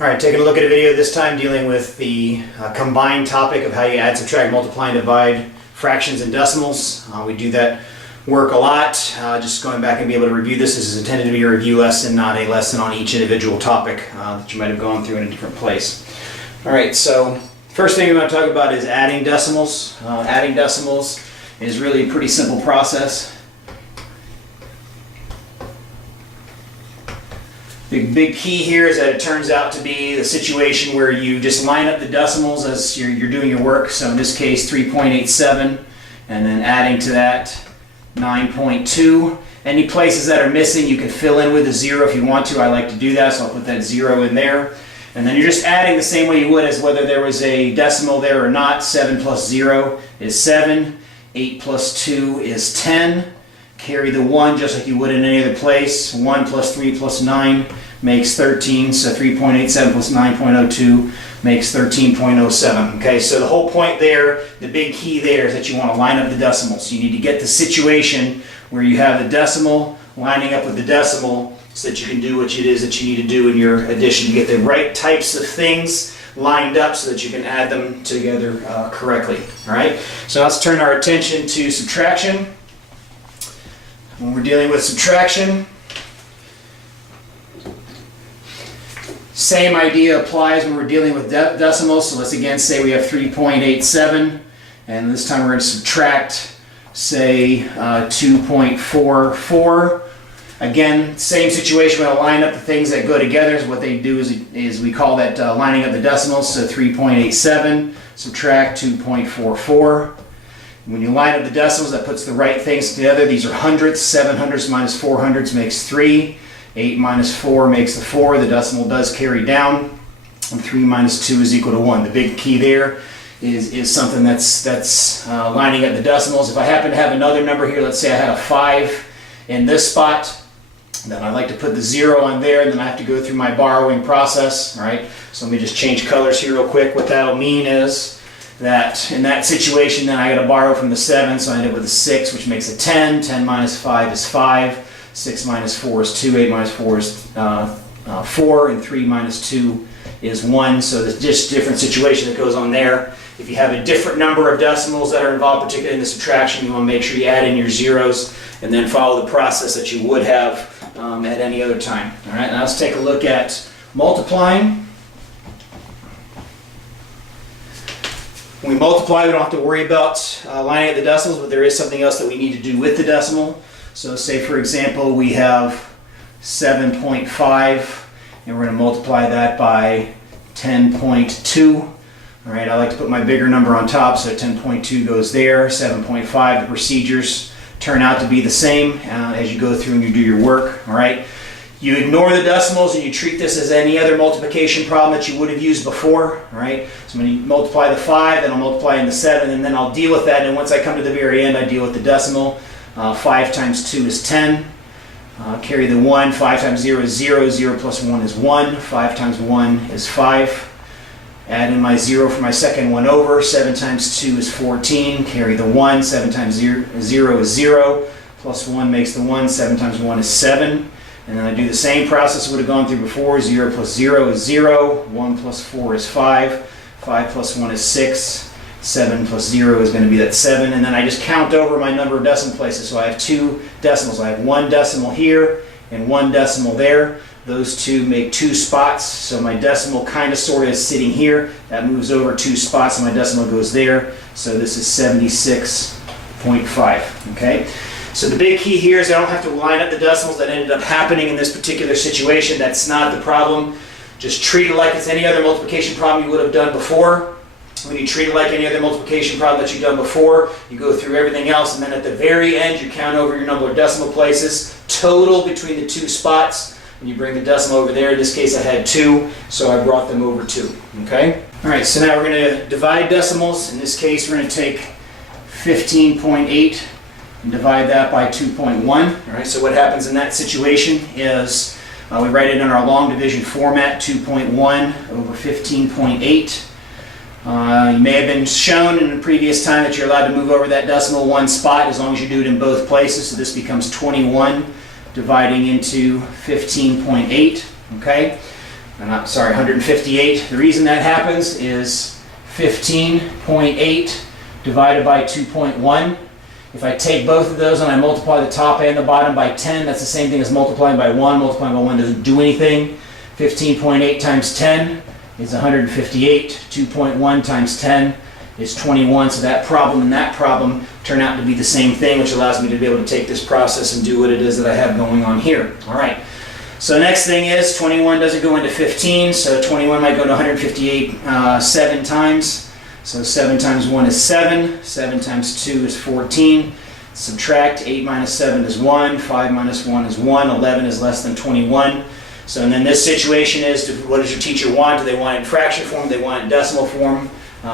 All right, taking a look at a video this time dealing with the combined topic of how you add, subtract, multiply, and divide fractions and decimals. We do that work a lot. Just going back and be able to review this. This is intended to be a review lesson, not a lesson on each individual topic that you might have gone through in a different place. All right, so first thing we want to talk about is adding decimals. Adding decimals is really a pretty simple process. The big key here is that it turns out to be the situation where you just line up the decimals as you're doing your work. So in this case 3.87, and then adding to that 9.2. Any places that are missing you can fill in with a 0 if you want to. I like to do that, so I'll put that 0 in there. And then you're just adding the same way you would as whether there was a decimal there or not. 7 plus 0 is 7. 8 plus 2 is 10. Carry the 1 just like you would in any other place. 1 plus 3 plus 9 makes 13, so 3.87 plus 9.02 makes 13.07. Okay, so the whole point there, the big key there is that you want to line up the decimals. You need to get the situation where you have the decimal lining up with the decimal so that you can do what it is that you need to do in your addition. You get the right types of things lined up so that you can add them together correctly. All right, so let's turn our attention to subtraction. When we're dealing with subtraction, same idea applies when we're dealing with decimals. So let's again say we have 3.87, and this time we're going to subtract, say, 2.44. Again, same situation. We're going to line up the things that go together. So what they do is we call that lining up the decimals. So 3.87 subtract 2.44. When you line up the decimals, that puts the right things together. These are hundredths. 7 hundredths minus 4 hundredths makes 3. 8 minus 4 makes the 4. The decimal does carry down. And 3 minus 2 is equal to 1. The big key there is something that's lining up the decimals. If I happen to have another number here, let's say I had a 5 in this spot, then I'd like to put the 0 on there, and then I have to go through my borrowing process. All right? So let me just change colors here real quick. What that'll mean is that in that situation, then I got to borrow from the 7, so I end up with a 6, which makes a 10. 10 minus 5 is 5. 6 minus 4 is 2. 8 minus 4 is 4. And 3 minus 2 is 1. So there's just different situation that goes on there. If you have a different number of decimals that are involved, particularly in the subtraction, you want to make sure you add in your zeros and then follow the process that you would have at any other time. All right, now let's take a look at multiplying. When we multiply, we don't have to worry about lining up the decimals, but there is something else that we need to do with the decimal. So say, for example, we have 7.5, and we're going to multiply that by 10.2. All right, I like to put my bigger number on top, so 10.2 goes there. 7.5, the procedures turn out to be the same as you go through and you do your work. All right, you ignore the decimals and you treat this as any other multiplication problem that you would have used before. All right, so when you multiply the 5, then I'll multiply in the 7, and then I'll deal with that. And once I come to the very end, I deal with the decimal. 5 times 2 is 10. Carry the 1. 5 times 0 is 0. 0 plus 1 is 1. 5 times 1 is 5. Add in my 0 for my second one over. 7 times 2 is 14. Carry the 1. 7 times 0 is 0. Plus 1 makes the 1. 7 times 1 is 7. And then I do the same process we would have gone through before. 0 plus 0 is 0. 1 plus 4 is 5. 5 plus 1 is 6. 7 plus 0 is going to be that 7. And then I just count over my number of decimal places. So I have 2 decimals. I have 1 decimal here and 1 decimal there. Those two make 2 spots. So my decimal kind of sort of is sitting here. That moves over 2 spots and my decimal goes there. So this is 76.5. Okay? So the big key here is I don't have to line up the decimals that ended up happening in this particular situation. That's not the problem. Just treat it like it's any other multiplication problem you would have done before. When you treat it like any other multiplication problem that you've done before, you go through everything else, and then at the very end you count over your number of decimal places, total between the 2 spots, and you bring the decimal over there. In this case I had 2, so I brought them over 2. Okay? Alright, so now we're going to divide decimals. In this case we're going to take 15.8 and divide that by 2.1. Alright, so what happens in that situation is we write it in our long division format, 2.1 over 15.8. You may have been shown in the previous time that you're allowed to move over that decimal 1 spot as long as you do it in both places. So this becomes 21 dividing into 15.8. Okay. I'm sorry, 158. The reason that happens is 15.8 divided by 2.1. If I take both of those and I multiply the top and the bottom by 10, that's the same thing as multiplying by 1. Multiplying by 1 doesn't do anything. 15.8 times 10 is 158. 2.1 times 10 is 21. So that problem and that problem turn out to be the same thing, which allows me to be able to take this process and do what it is that I have going on here. All right. So next thing is 21 doesn't go into 15, so 21 might go to 158 7 times. So 7 times 1 is 7, 7 times 2 is 14. Subtract 8 minus 7 is 1, 5 minus 1 is 1, 11 is less than 21. So and then this situation is, what does your teacher want? Do they want it in fraction form? Do they want it in decimal form?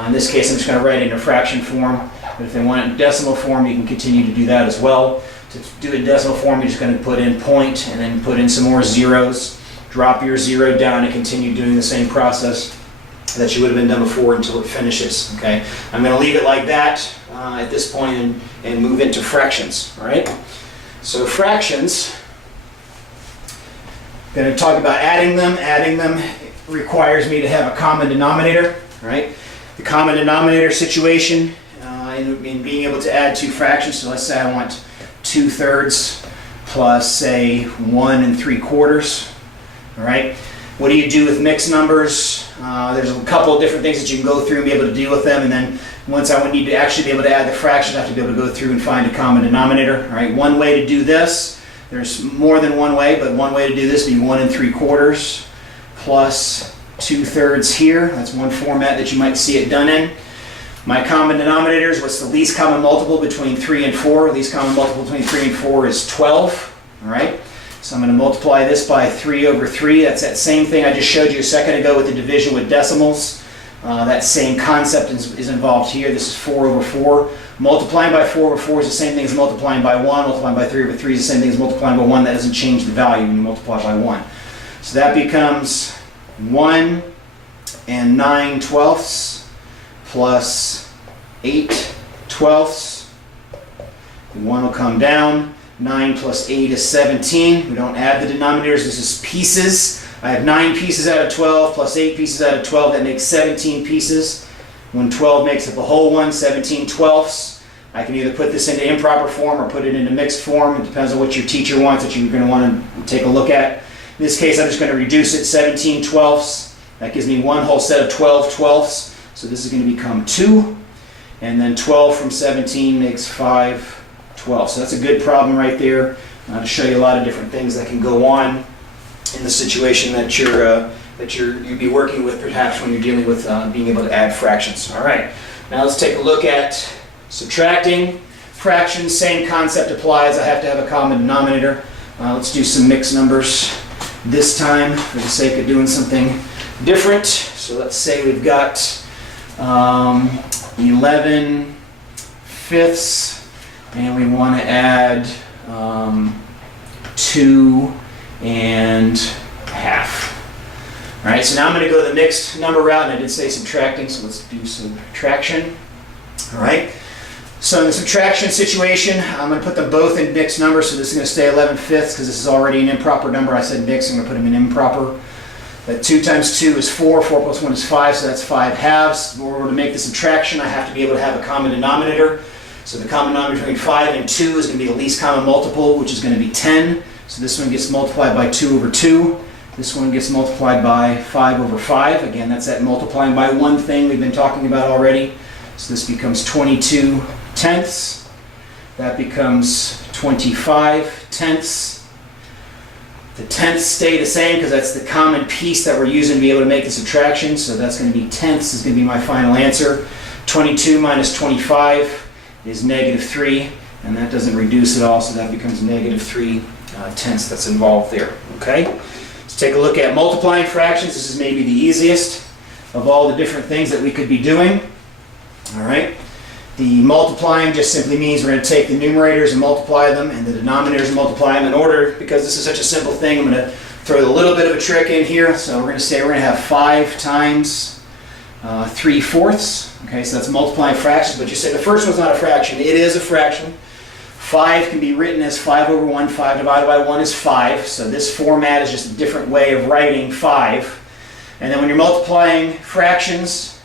In this case, I'm just going to write it in fraction form. But if they want it in decimal form, you can continue to do that as well. To do it in decimal form, you're just going to put in point and then put in some more zeros. Drop your 0 down and continue doing the same process that you would have been done before until it finishes. Okay, I'm going to leave it like that at this point and move into fractions. All right. So fractions. I'm going to talk about adding them. Adding them requires me to have a common denominator. All right. The common denominator situation in being able to add two fractions. So let's say I want 2/3 plus, say, 1 3/4. All right. What do you do with mixed numbers? There's a couple of different things that you can go through and be able to deal with them. And then once I would need to actually be able to add the fractions, I have to be able to go through and find a common denominator. All right. One way to do this, there's more than one way, but one way to do this would be 1 3/4 plus 2/3 here. That's one format that you might see it done in. My common denominators, what's the least common multiple between 3 and 4? Least common multiple between 3 and 4 is 12. All right. So I'm going to multiply this by 3 over 3. That's that same thing I just showed you a second ago with the division with decimals. That same concept is involved here. This is 4 over 4. Multiplying by 4 over 4 is the same thing as multiplying by 1. Multiplying by 3 over 3 is the same thing as multiplying by 1. That doesn't change the value when you multiply by 1. So that becomes 1 9/12 plus 8/12. The 1 will come down. 9 plus 8 is 17. We don't add the denominators. This is pieces. I have 9 pieces out of 12 plus 8 pieces out of 12. That makes 17 pieces. When 12 makes up a whole one, 17/12. I can either put this into improper form or put it into mixed form. It depends on what your teacher wants that you're going to want to take a look at. In this case, I'm just going to reduce it 17/12. That gives me one whole set of 12/12. So this is going to become 2. And then 12 from 17 makes 5/12. So that's a good problem right there to show you a lot of different things that can go on in the situation that you'd be working with perhaps when you're dealing with being able to add fractions. All right. Now let's take a look at subtracting fractions. Same concept applies. I have to have a common denominator. Let's do some mixed numbers this time for the sake of doing something different. So let's say we've got 11/5 and we want to add 2 1/2. All right, so now I'm going to go the mixed number route, and I did say subtracting, so let's do subtraction. All right, so in the subtraction situation, I'm going to put them both in mixed numbers, so this is going to stay 11/5 because this is already an improper number. I said mixed, I'm going to put them in improper. But 2 times 2 is 4, 4 plus 1 is 5, so that's 5/2. In order to make the subtraction, I have to be able to have a common denominator. So the common denominator between 5 and 2 is going to be the least common multiple, which is going to be 10. So this one gets multiplied by 2 over 2. This one gets multiplied by 5 over 5. Again, that's that multiplying by 1 thing we've been talking about already. So this becomes 22/10. That becomes 25/10. The tenths stay the same because that's the common piece that we're using to be able to make the subtraction. So that's going to be tenths is going to be my final answer. 22 minus 25 is -3, and that doesn't reduce at all, so that becomes -3 tenths that's involved there. Okay? Let's take a look at multiplying fractions. This is maybe the easiest of all the different things that we could be doing. All right? The multiplying just simply means we're going to take the numerators and multiply them, and the denominators and multiply them in order. Because this is such a simple thing, I'm going to throw a little bit of a trick in here. So we're going to say we're going to have 5 times 3/4. Okay, so that's multiplying fractions, but you say the first one's not a fraction. It is a fraction. 5 can be written as 5 over 1. 5 divided by 1 is 5. So this format is just a different way of writing 5. And then when you're multiplying fractions,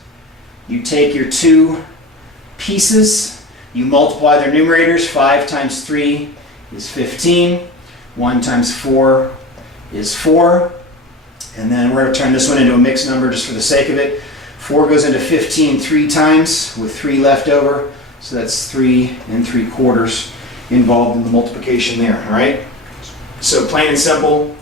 you take your two pieces, you multiply their numerators. 5 times 3 is 15. 1 times 4 is 4. And then we're going to turn this one into a mixed number just for the sake of it. 4 goes into 15 3 times with 3 left over. So that's 3 3/4 involved in the multiplication there, all right? So plain and simple,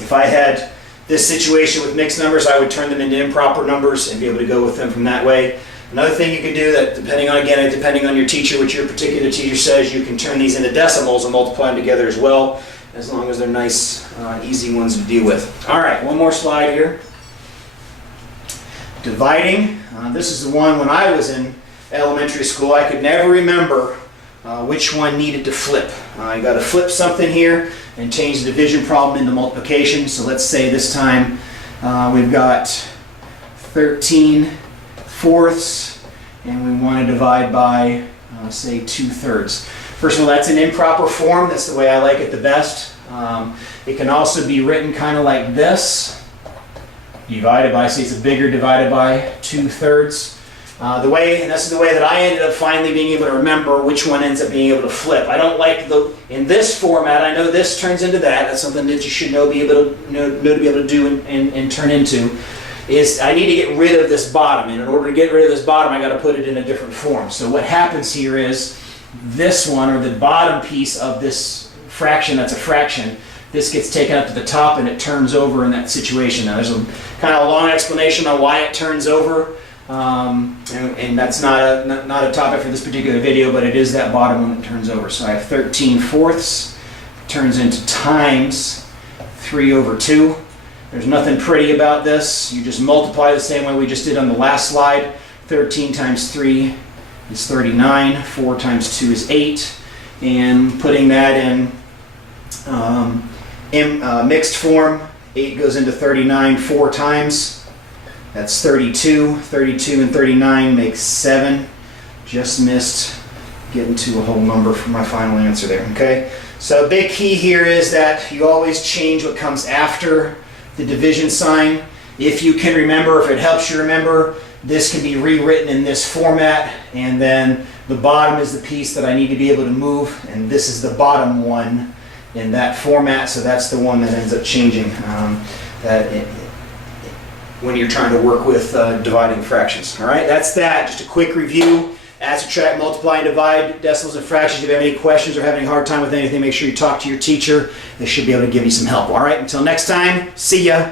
if I had this situation with mixed numbers, I would turn them into improper numbers and be able to go with them from that way. Another thing you can do, that depending on your teacher, what your particular teacher says, you can turn these into decimals and multiply them together as well, as long as they're nice, easy ones to deal with. All right, one more slide here. Dividing. This is the one when I was in elementary school, I could never remember which one needed to flip. I got to flip something here and change the division problem into multiplication. So let's say this time we've got 13/4 and we want to divide by say 2/3. First of all, that's an improper form. That's the way I like it the best. It can also be written kind of like this. Divided by, say it's a bigger divided by 2/3. And this is the way that I ended up finally being able to remember which one ends up being able to flip. I don't like in this format, I know this turns into that. That's something that you should know to be able to do and turn into. Is I need to get rid of this bottom. And in order to get rid of this bottom, I got to put it in a different form. So what happens here is this one, or the bottom piece of this fraction, that's a fraction, this gets taken up to the top and it turns over in that situation. Now there's a kind of a long explanation on why it turns over. And that's not a topic for this particular video, but it is that bottom one that turns over. So I have 13/4 turns into times 3/2. There's nothing pretty about this. You just multiply the same way we just did on the last slide. 13 times 3 is 39. 4 times 2 is 8. And putting that in mixed form, 8 goes into 39 4 times. That's 32. 32 and 39 makes 7. Just missed getting to a whole number for my final answer there, okay? So a big key here is that you always change what comes after the division sign. If you can remember, if it helps you remember, this can be rewritten in this format, and then the bottom is the piece that I need to be able to move, and this is the bottom one in that format, so that's the one that ends up changing when you're trying to work with dividing fractions. All right, that's that. Just a quick review. Add, subtract, multiply, and divide decimals and fractions. If you have any questions or having a hard time with anything, make sure you talk to your teacher. They should be able to give you some help. All right, until next time, see ya.